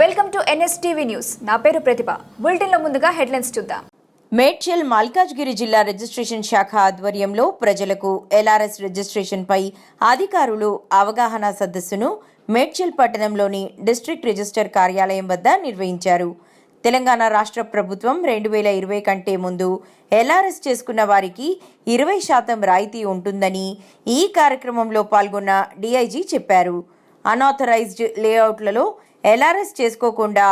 Welcome to NSTV news. నా పేరు ప్రతిభ. బులెటిన్లో ముందుగా హెడ్లైన్స్ చూద్దాం. మేడ్చల్ మల్కాజ్గిరి జిల్లా రిజిస్ట్రేషన్ శాఖ ఆధ్వర్యంలో ప్రజలకు ఎల్ఆర్ఎస్ రిజిస్ట్రేషన్పై అధికారులు అవగాహన సదస్సును మేడ్చల్ పట్టణంలోని డిస్ట్రిక్ట్ రిజిస్టర్ కార్యాలయం వద్ద నిర్వహించారు. తెలంగాణ రాష్ట్ర ప్రభుత్వం 2020 కంటే ముందు ఎల్ఆర్ఎస్ చేసుకున్న వారికి 20% రాయితీ ఉంటుందని ఈ కార్యక్రమంలో పాల్గొన్న డీఐజీ చెప్పారు. అనాథరైజ్డ్ లేఅవుట్లలో ఎల్ఆర్ఎస్ చేసుకోకుండా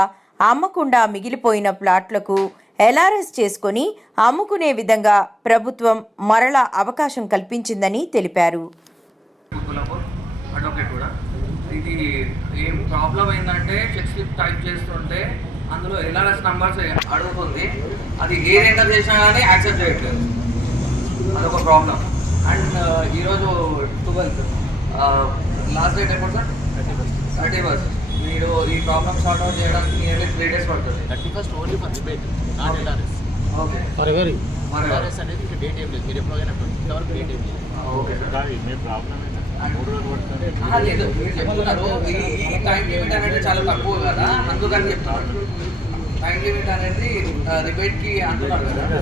అమ్మకుండా మిగిలిపోయిన ప్లాట్లకు ఎల్ఆర్ఎస్ చేసుకుని అమ్ముకునే విధంగా ప్రభుత్వం మరలా అవకాశం కల్పించిందని తెలిపారు. ఇది ఏం ప్రాబ్లం ఏంటంటే చెక్ స్లిప్ టైప్ చేస్తుంటే అందులో ఎల్ఆర్ఎస్ నంబర్స్ అడుగుతుంది. అది ఏది ఎంటర్ చేసినా కానీ యాక్సెప్ట్ చేయట్లేదు. అదొక ప్రాబ్లం. అండ్ ఈరోజు 12th లాస్ట్ డేట్ ఎప్పుడు సార్? 31st. మీరు ఈ ప్రాబ్లమ్ సార్ట్ అవుట్ చేయడానికి నియర్లీ 3 days పడుతుంది. 31st only for debate, not LRS. Okay, LRS అనేది ఇంకా డేట్ ఏం లేదు. మీరు ఎప్పుడైనా ఇంతవరకు డేట్ ఏం లేదు. Okay sir. మీ ప్రాబ్లం లేదు, మీరు చెప్తున్నారు ఈ టైం లిమిట్ అనేది చాలా తక్కువ కదా, అందుకని చెప్తున్నారు. టైం లిమిట్ అనేది రిబేట్కి అంటున్నారు కదా.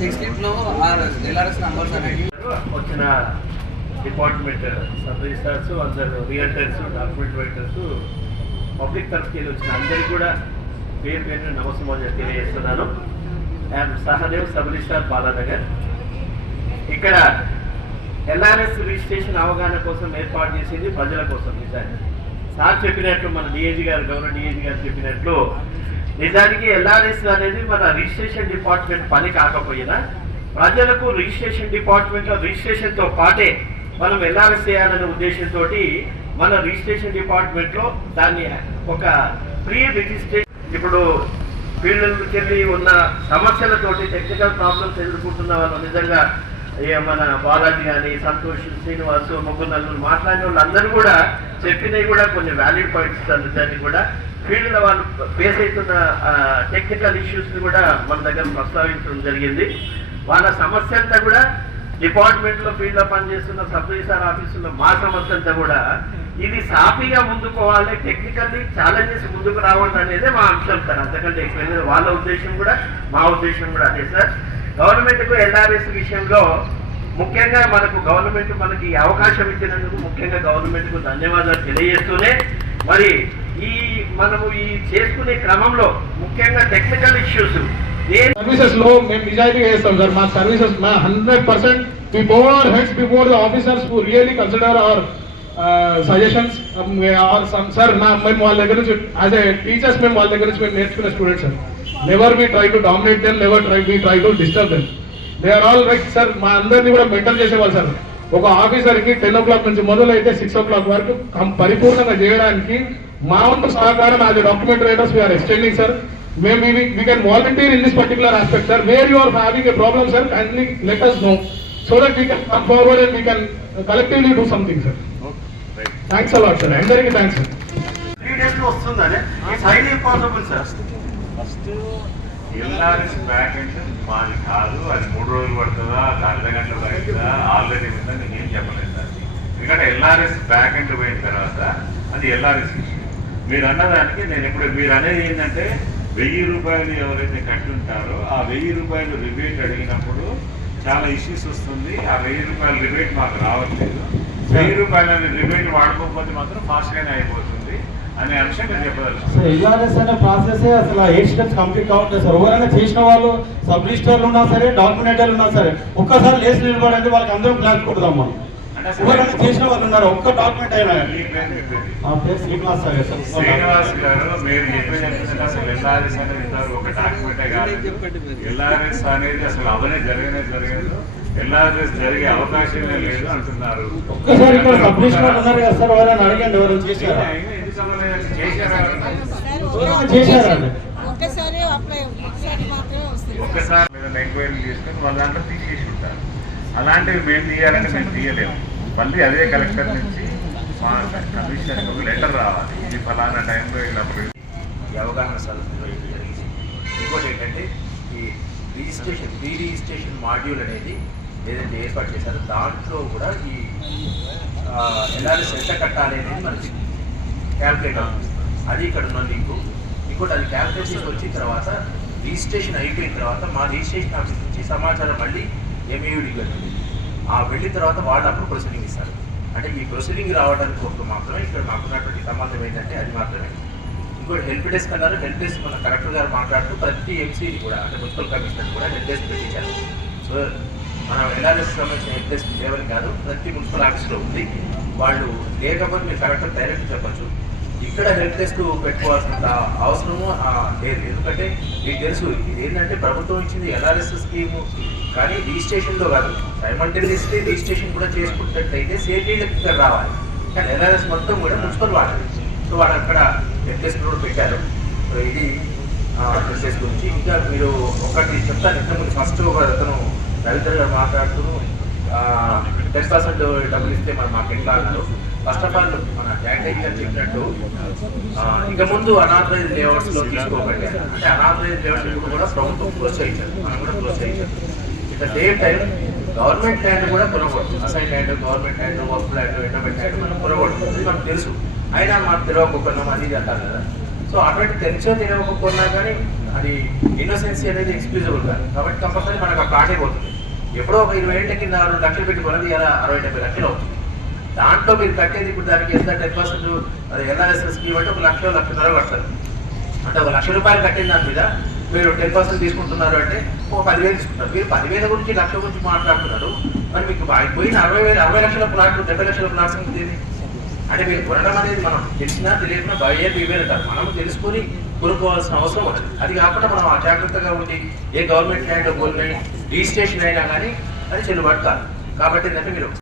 చెక్ స్లిప్లో ఎల్ఆర్ఎస్ నంబర్స్ అనేవి వచ్చిన డిపార్ట్మెంట్ సబ్ రిజిస్ట్రార్స్, అందరు రియల్టర్స్, డాక్యుమెంట్ రైటర్స్, పబ్లిక్ తరఫుకి వెళ్ళి వచ్చిన అందరికీ కూడా పేరు పేరు నమస్కారం తెలియజేస్తున్నాను. I'm Sahadev, sub registrar Balanagar. ఇక్కడ ఎల్ఆర్ఎస్ రిజిస్ట్రేషన్ అవగాహన కోసం ఏర్పాటు చేసింది ప్రజల కోసం. నిజానికి సార్ చెప్పినట్లు, మన డిఏజీ గారు, గౌరవ డిఏజీ గారు చెప్పినట్లు, నిజానికి ఎల్ఆర్ఎస్ అనేది మన రిజిస్ట్రేషన్ డిపార్ట్మెంట్ పని కాకపోయినా ప్రజలకు రిజిస్ట్రేషన్ డిపార్ట్మెంట్లో రిజిస్ట్రేషన్తో పాటే మనం ఎల్ఆర్ఎస్ చేయాలనే ఉద్దేశంతో మన రిజిస్ట్రేషన్ డిపార్ట్మెంట్లో దాన్ని ఒక ప్రీ రిజిస్ట్రేషన్, ఇప్పుడు ఫీల్డ్కి వెళ్ళి ఉన్న సమస్యలతోటి టెక్నికల్ ప్రాబ్లమ్స్ ఎదుర్కొంటున్న వాళ్ళు, నిజంగా మన బాలాజీ కానీ, సంతోష్, శ్రీనివాసు, ముగ్గురు మాట్లాడిన వాళ్ళందరూ కూడా చెప్పినవి కూడా కొన్ని వ్యాలిడ్ పాయింట్స్. దాన్ని కూడా ఫీల్డ్లో వాళ్ళు ఫేస్ అవుతున్న టెక్నికల్ ఇష్యూస్ని కూడా మన దగ్గర ప్రస్తావించడం జరిగింది. వాళ్ళ సమస్య అంతా కూడా డిపార్ట్మెంట్లో ఫీల్డ్లో పనిచేస్తున్న సబ్ రిజిస్ట్రార్ ఆఫీసులో మా సమస్య అంతా కూడా ఇది సాఫీగా ముందుకోవాలి, టెక్నికల్లీ ఛాలెంజెస్ ముందుకు రావడం అనేది మా అంశం సార్. అంతకంటే ఎక్కువ వాళ్ళ ఉద్దేశం కూడా మా ఉద్దేశం కూడా అదే సార్. గవర్నమెంట్కు ఎల్ఆర్ఎస్ విషయంలో ముఖ్యంగా గవర్నమెంట్ మనకి అవకాశం ఇచ్చినందుకు ముఖ్యంగా గవర్నమెంట్కు ధన్యవాదాలు తెలియజేస్తూనే, మరి మనము ఈ చేసుకునే క్రమంలో ముఖ్యంగా టెక్నికల్ ఇష్యూస్ సర్వీసెస్ లో మేము నిజాయితీగా చేస్తాం సార్. మా services 100% we bow our heads before the officers who really consider our suggestions or some sir. మేము వాళ్ళ దగ్గర నుంచి యాజ్ ఏ టీచర్స్ మేము వాళ్ళ దగ్గర నుంచి మేము నేర్చుకునే students sir. Never we try to dominate them, never we try to disturb them. They are all right sir. మా అందరినీ కూడా మెంటల్ చేసేవాళ్ళు సార్. ఒక ఆఫీసర్కి 10 o'clock నుంచి మొదలైతే 6 o'clock వరకు పరిపూర్ణంగా చేయడానికి మా వంతు సహకారం as a document writers we are extending sir. Maybe we can volunteer in this particular aspect, sir. Where you are having a problem, sir, kindly let us know so that we can come forward and we can collectively do something, sir. Okay. Thanks a lot, sir. Everybody, thanks, sir. 3 days లో వస్తుందని it's highly impossible sir. First LRS back అంటే మాది కాదు, అది 3 రోజులు పడుతుందా, అది అర్ధ గంటలు పడుతుందా, ఆల్రెడీ ఉందని నేను చెప్పలేదు సార్. ఎందుకంటే ఎల్ఆర్ఎస్ బ్యాక్ అంటే పోయిన తర్వాత అది ఎల్ఆర్ఎస్ మీరు అన్నదానికి నేను ఇప్పుడు మీరు అనేది ఏంటంటే 1000 రూపాయలు ఎవరైతే కట్టుంటారో ఆ 1000 రూపాయలు రిబేట్ అడిగినప్పుడు చాలా ఇష్యూస్ వస్తుంది. ఆ 1000 రూపాయలు రిబేట్ మాకు రావట్లేదు. 1000 రూపాయల రిబేట్ వాడుకోకపోతే మాత్రం ఫాస్ట్గానే అయిపోతుంది అనే అంశం నేను చెప్పగలను. ఎల్ఆర్ఎస్ అనే ప్రాసెస్ అసలు 8 steps కంప్లీట్ కావట్లేదు సార్. ఎవరైనా చేసిన వాళ్ళు సబ్ రిజిస్టర్లు ఉన్నా సరే, డాక్యుమెంటర్లు ఉన్నా సరే, ఒక్కసారి లేచి నిలబడండి, వాళ్ళకి అందరం క్లాస్ కొడదాం మనం. ఎవరైనా చేసిన వాళ్ళు ఉన్నారు, ఒక్క డాక్యుమెంట్ అయినా. శ్రీనివాస్ గారు మీరు చెప్పేది ఎల్ఆర్ఎస్ అనేది ఒక డాక్యుమెంటే కాదు. ఎల్ఆర్ఎస్ అనేది అసలు అవనే జరగలేదు. ఎల్ఆర్ఎస్ జరిగే అవకాశమే లేదు అంటున్నారు. ఒక్కసారి ఇక్కడ సబ్ రిజిస్టర్ ఉన్నారు కదా సార్, ఎవరైనా అడగండి, ఎవరైనా చేశారా? ఒక్కసారి ఎంక్వైరీ చేసుకొని వాళ్ళ దాంట్లో తీసేసి ఉంటారు. అలాంటివి మేము తీయాలంటే మేము తీయలేము. మళ్ళీ అదే కలెక్టర్ నుంచి మా కమిషనర్కి ఒక లెటర్ రావాలి, ఇది ఫలానా టైంలో ఇలా ఈ అవగాహన సదస్సు జరిగింది. ఇంకోటి ఏంటంటే ఈ రిజిస్ట్రేషన్ మాడ్యూల్ అనేది ఏదైతే ఏర్పాటు చేశారో దాంట్లో కూడా ఈ ఎల్ఆర్ఎస్ ఎంత కట్టాలి అనేది మనకి క్యాల్కులేట్ అవుతుంది. అది ఇక్కడ ఉన్న లింకు. ఇంకోటి అది క్యాల్కులేట్ చేసి వచ్చిన తర్వాత రిజిస్ట్రేషన్ అయిపోయిన తర్వాత మా రిజిస్ట్రేషన్ ఆఫీస్ నుంచి సమాచారం మళ్ళీ ఎంఏయుడికి వెళ్తుంది. ఆ వెళ్ళిన తర్వాత వాళ్ళు అప్పుడు ప్రొసీడింగ్ ఇస్తారు. అంటే ఈ ప్రొసీడింగ్ రావడానికి ఒక మాత్రమే ఇక్కడ మాకున్నటువంటి సంబంధం ఏంటంటే అది మాత్రమే. ఇంకోటి హెల్ప్ డెస్క్ అన్నారు. హెల్ప్ డెస్క్ మన కలెక్టర్ గారు మాట్లాడుతూ ప్రతి ఎంసీని కూడా అంటే మున్సిపల్ కమిషనర్ కూడా హెల్ప్ డెస్క్ పెట్టించారు. సో మనం ఎల్ఆర్ఎస్ సంబంధించిన హెల్ప్ డెస్క్ కేవలం కాదు, ప్రతి మున్సిపల్ ఆఫీస్లో ఉంది. వాళ్ళు లేకపోతే మీరు కలెక్టర్ డైరెక్ట్ చెప్పచ్చు. ఇక్కడ హెల్ప్ డెస్క్ పెట్టుకోవాల్సిన అవసరము లేదు. ఎందుకంటే మీకు తెలుసు ఇది ఏంటంటే ప్రభుత్వం ఇచ్చింది ఎల్ఆర్ఎస్ స్కీము, కానీ రిజిస్ట్రేషన్లో కాదు. సైమల్టేనియస్లీ రిజిస్ట్రేషన్ కూడా చేసుకుంటున్నట్లయితే సేఫ్టీలకు ఇక్కడ రావాలి. కానీ ఎల్ఆర్ఎస్ మొత్తం కూడా మున్సిపల్ వాడాలి. సో వాళ్ళు అక్కడ హెల్ప్ డెస్క్ కూడా పెట్టారు. సో ఇది హెల్ప్ డెస్క్ గురించి. ఇంకా మీరు ఒకటి చెప్తాను. ఇంతకుముందు ఫస్ట్ ఒక అతను రవీంద్ర గారు మాట్లాడుతూ 10% డబ్బులు ఇస్తే మరి మాకు ఎట్లా అన్నారు. ఫస్ట్ ఆఫ్ ఆల్ మన జాగ్రత్త గారు చెప్పినట్టు ఇక ముందు అనాథరైజ్ లేఅవుట్స్లో తీసుకోకండి. అంటే అనాథరైజ్ లేఅవుట్స్ కూడా ప్రభుత్వం ప్రోత్సహించారు, మనం కూడా ప్రోత్సహించారు. It the same time government land కూడా కొనకూడదు. Assign land, government land, work land, endowment land మనం కొనకూడదు. అది మనకు తెలుసు. అయినా మనకు తెలియకపోకున్నాం అది అంటారు కదా. సో అటువంటి తెలియకపోకున్నా కానీ అది ఇన్నోసెన్సీ అనేది ఎక్స్క్యూజబుల్ కాదు. కాబట్టి కంపల్సరీ మనకు ఆ ప్లాటే పోతుంది. ఎప్పుడో ఒక 20 ఏళ్ళ కింద 2 లక్షలు పెట్టి కొన్నది ఇలా 60-70 లక్షలు అవుతుంది. దాంట్లో మీరు కట్టేది ఇప్పుడు దానికి ఎంత 10% అది ఎల్ఆర్ఎస్ స్కీమ్ అంటే 1 లక్ష 1,50,000 కడతారు. అంటే 1 లక్ష రూపాయలు కట్టిన దాని మీద మీరు 10% తీసుకుంటున్నారు అంటే ఒక 10,000 తీసుకుంటారు. మీరు 10,000 గురించి 1,00,000 గురించి మాట్లాడుతున్నారు. మరి మీకు పోయిన 60 లక్షల ప్లాట్ 70 లక్షల ప్లాట్స్ ఉంటుంది. అంటే మీరు కొనడం అనేది మనం తెలిసినా తెలియకుండా బయట అంటారు. మనం తెలుసుకొని కొనుక్కోవాల్సిన అవసరం ఉంటుంది. అది కాకుండా మనం అజాగ్రత్తగా ఉండి ఏ గవర్నమెంట్ ల్యాండ్ గోల్డ్ రిజిస్ట్రేషన్ అయినా కానీ అది చెల్లుబాటు కాదు. కాబట్టి ఏంటంటే మీరు